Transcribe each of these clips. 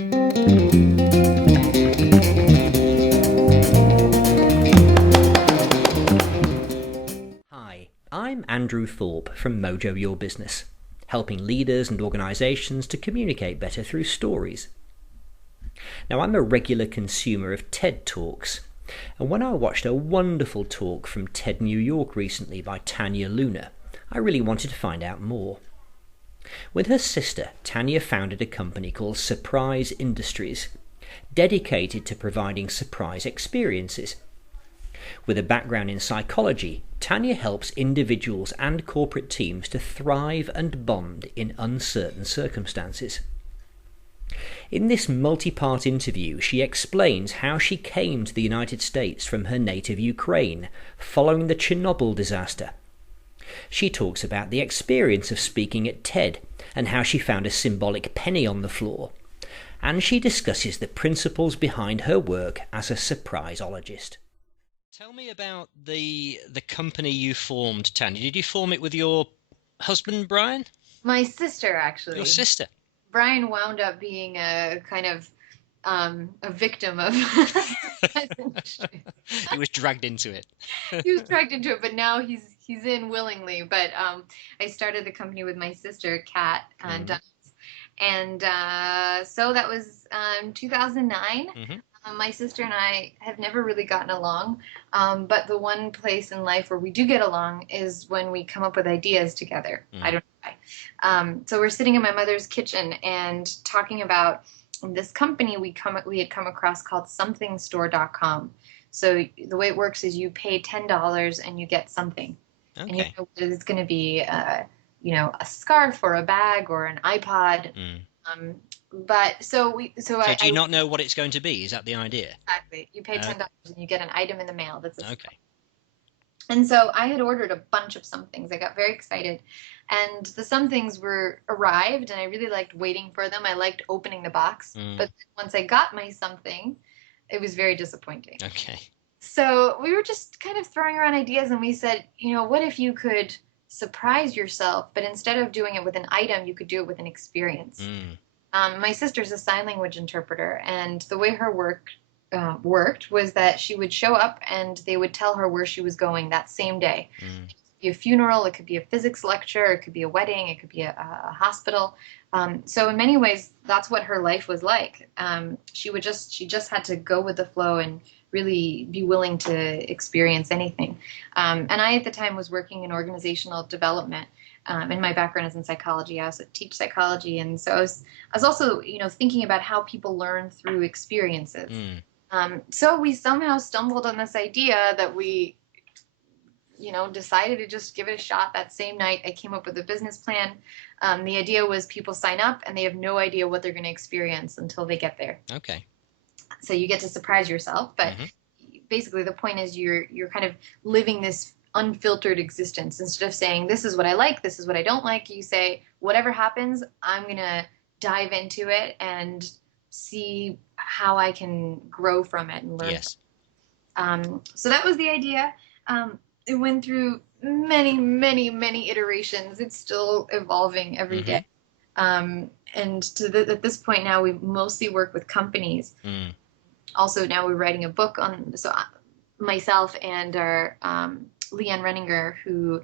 Hi, I'm Andrew Thorpe from Mojo Your Business, helping leaders and organisations to communicate better through stories. Now, I'm a regular consumer of TED Talks, and when I watched a wonderful talk from TED New York recently by Tania Luna, I really wanted to find out more. With her sister, Tania founded a company called Surprise Industries, dedicated to providing surprise experiences. With a background in psychology, Tania helps individuals and corporate teams to thrive and bond in uncertain circumstances. In this multi-part interview, she explains how she came to the United States from her native Ukraine following the Chernobyl disaster. She talks about the experience of speaking at TED and how she found a symbolic penny on the floor. And she discusses the principles behind her work as a surpriseologist. Tell me about the company you formed, Tanya. Did you form it with your husband, Brian? My sister, actually. Your sister? Brian wound up being a kind of a victim of He was dragged into it. He was dragged into it, but now he's in willingly. But I started the company with my sister, Kat, and so that was 2009. My sister and I have never really gotten along, but the one place in life where we do get along is when we come up with ideas together. I don't know why. So we're sitting in my mother's kitchen and talking about this company we had come across called somethingstore.com. So the way it works is you pay $10 and you get something. Okay. And you know it's going to be a scarf or a bag or an iPod. So do you not know what it's going to be? Is that the idea? Exactly. You pay $10 and you get an item in the mail. That's okay. And so I had ordered a bunch of somethings. I got very excited, and the somethings arrived, and I really liked waiting for them. I liked opening the box, but once I got my something, it was very disappointing. Okay. So we were just kind of throwing around ideas, and we said, what if you could surprise yourself, but instead of doing it with an item, you could do it with an experience. My sister's a sign language interpreter, and the way her work worked was that she would show up and they would tell her where she was going that same day. It could be a funeral, it could be a physics lecture, it could be a wedding, it could be a hospital. So in many ways, that's what her life was like. She just had to go with the flow and really be willing to experience anything. And I, at the time, was working in organizational development. And my background is in psychology. I also teach psychology. And so I was also, thinking about how people learn through experiences. So we somehow stumbled on this idea that we, decided to just give it a shot. That same night, I came up with a business plan. The idea was people sign up and they have no idea what they're going to experience until they get there. Okay. So you get to surprise yourself, but basically the point is you're kind of living this unfiltered existence. Instead of saying, this is what I like, this is what I don't like, you say, whatever happens, I'm going to dive into it and see how I can grow from it and learn. Yes. So that was the idea. It went through many, many, many iterations. It's still evolving every day. And at this point now, we mostly work with companies. Also, now we're writing a book on, myself and our Leanne Renninger, who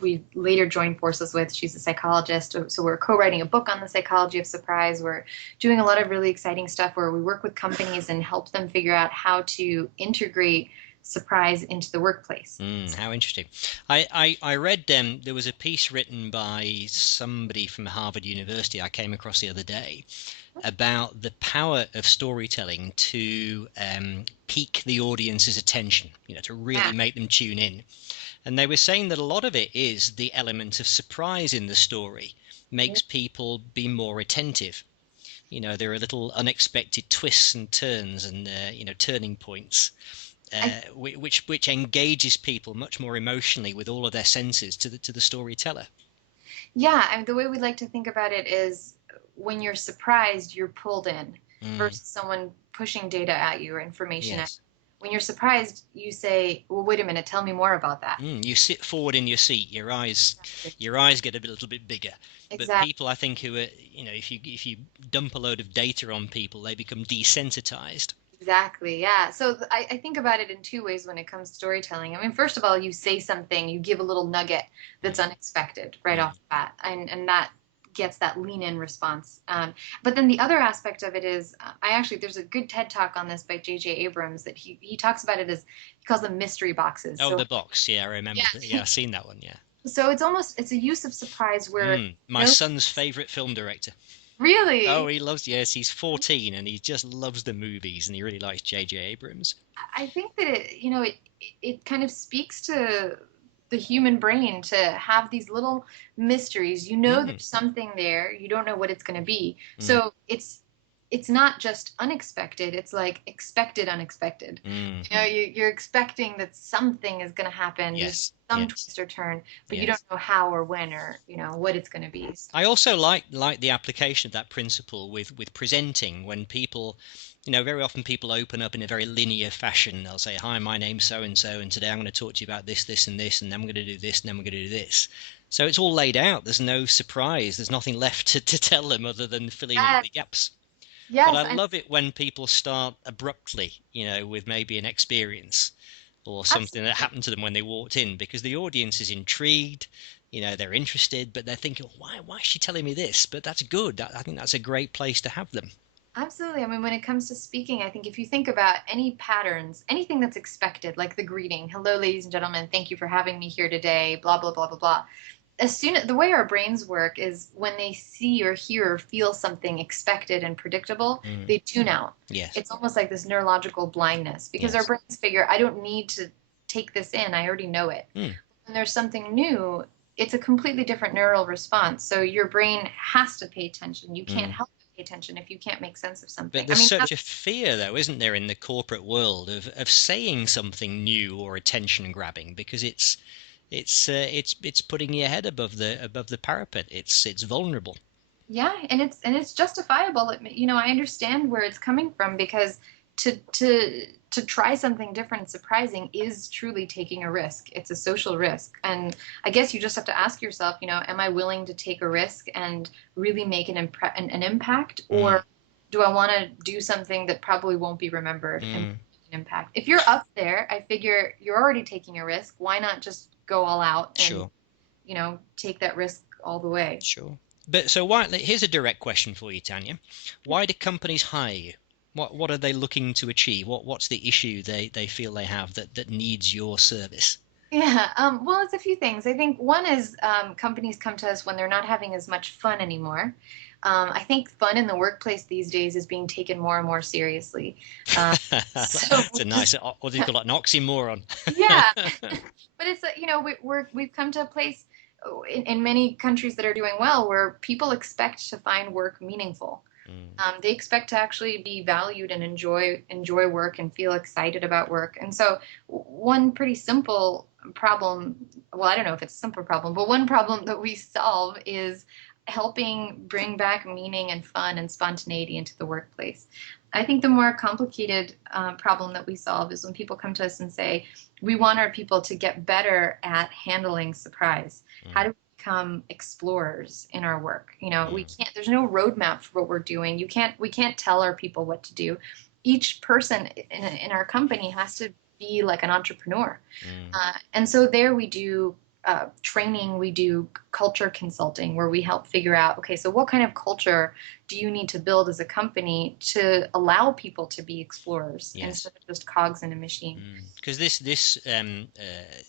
we later joined forces with. She's a psychologist, so we're co-writing a book on the psychology of surprise. We're doing a lot of really exciting stuff where we work with companies and help them figure out how to integrate surprise into the workplace. How interesting. I read there was a piece written by somebody from Harvard University I came across the other day about the power of storytelling to pique the audience's attention, to really make them tune in. And they were saying that a lot of it is the element of surprise in the story makes people be more attentive. There are little unexpected twists and turns and turning points, which engages people much more emotionally with all of their senses to the storyteller. Yeah, and the way we like to think about it is when you're surprised, you're pulled in versus someone pushing data at you or information at you. when you're surprised, you say, well, wait a minute, tell me more about that. You sit forward in your seat, Exactly. your eyes get a little bit bigger. But Exactly. people, I think, who are, if you dump a load of data on people, they become desensitized. Exactly. Yeah. So I think about it in two ways when it comes to storytelling. I mean, first of all, you say something, you give a little nugget that's Mm, unexpected right mm, off the bat, and that gets that lean in response. But then the other aspect of it is, I actually, there's a good TED talk on this by J.J. Abrams that he talks about it as, he calls them mystery boxes. Oh, So the box. Yeah, I remember. Yeah, yeah. I've seen that one. Yeah. So it's almost, it's a use of surprise where My no, son's favorite film director. Oh, really. he loves. Yes, he's 14 and he just loves the movies and he really likes J.J. Abrams. I think that it kind of speaks to the human brain to have these little mysteries. You know Mm, there's something there. You don't know what it's going to be. mm, So it's not just unexpected. It's like expected unexpected. mm. You're expecting that something is going to happen. There's Yes, some yes, twist or turn, but you don't yes. know how or when or what it's going to be. I also like the application of that principle with presenting when people, very often people open up in a very linear fashion. They'll say, "Hi, my name's so and so, and today I'm going to talk to you about this, this, and this, and then we're going to do this, and then we're going to do this." So it's all laid out. There's no surprise. There's nothing left to tell them other than filling in Yes, the gaps. But I yes, and love it when people start abruptly, with maybe an experience or something that absolutely. happened to them when they walked in, because the audience is intrigued, they're interested, but they're thinking, why is she telling me this? But that's good. I think that's a great place to have them. Absolutely. I mean, when it comes to speaking, I think if you think about any patterns, anything that's expected, like the greeting, hello, ladies and gentlemen, thank you for having me here today, blah, blah, blah, blah, blah. As soon as the way our brains work is when they see or hear or feel something expected and predictable, Mm, they tune out. yes, It's almost like this neurological blindness because our yes. brains figure, I don't need to take this in, I already know it. Mm, When there's something new, it's a completely different neural response. So your brain has to pay attention. You can't mm. help but pay attention if you can't make sense of But something. I there's mean, such a fear, though, isn't there, in the corporate world of saying something new or attention grabbing, because it's putting your head above the parapet. It's vulnerable. yeah, and it's justifiable. I understand where it's coming from because to try something different and surprising is truly taking a risk. It's a social risk, and I guess you just have to ask yourself, am I willing to take a risk and really make an impact, Mm, or do I want to do something that probably won't be remembered and mm. make an impact? If you're up there, I figure you're already taking a risk. Why not just go all out and Sure. take that risk all the way? Sure. But so why, here's a direct question for you, Tanya. Why do companies hire you? What are they looking to achieve? What's the issue they feel they have that needs your service? Yeah, well, it's a few things. I think one is companies come to us when they're not having as much fun anymore. I think fun in the workplace these days is being taken more and more seriously. So It's a nice, what do you call it, an oxymoron. yeah, but it's we've come to a place in many countries that are doing well where people expect to find work meaningful. Mm, They expect to actually be valued and enjoy work and feel excited about work. And so, one pretty simple problem, well, I don't know if it's a simple problem, but one problem that we solve is helping bring back meaning and fun and spontaneity into the workplace. I think the more complicated problem that we solve is when people come to us and say, we want our people to get better at handling surprise. How mm, do we become explorers in our work? We mm. can't, there's no roadmap for what we're doing. We can't tell our people what to do. Each person in our company has to be like an entrepreneur. Mm. And so there we do training, we do culture consulting where we help figure out, okay, so what kind of culture do you need to build as a company to allow people to be explorers Yes. instead of just cogs in a machine? Because this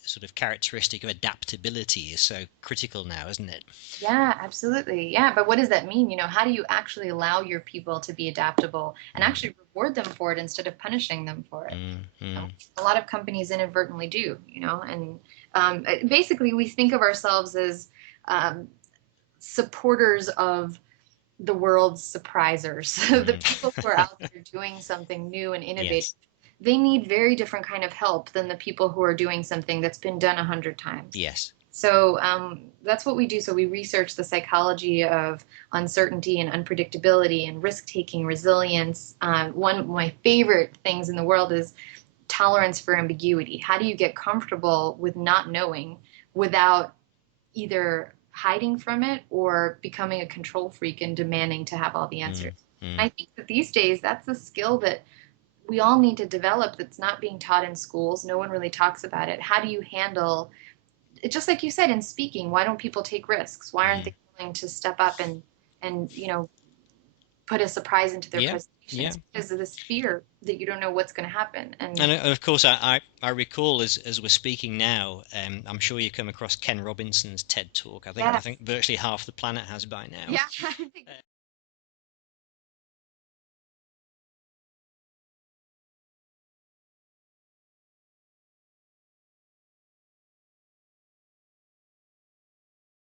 sort of characteristic of adaptability is so critical now, isn't it? Yeah, absolutely. Yeah, but what does that mean? How do you actually allow your people to be adaptable and Mm, actually reward them for it instead of punishing them for it? mm, mm. A lot of companies inadvertently do, and basically we think of ourselves as um, supporters of the world's surprisers, the Mm. people who are out there doing something new and innovative. Yes. They need very different kind of help than the people who are doing something that's been done 100 times. Yes. So that's what we do. So we research the psychology of uncertainty and unpredictability and risk taking, resilience. One of my favorite things in the world is tolerance for ambiguity? How do you get comfortable with not knowing without either hiding from it or becoming a control freak and demanding to have all the answers? I think that these days that's a skill that we all need to develop that's not being taught in schools. No one really talks about it. How do you handle it? Just like you said in speaking, why don't people take risks? Why aren't they willing to step up and put a surprise into their Yeah, yeah. presentations because of this fear that you don't know what's going to happen? And And of course, I recall as we're speaking now, I'm sure you come across Ken Robinson's TED Talk. I yes, think virtually half the planet has by now. yeah, I think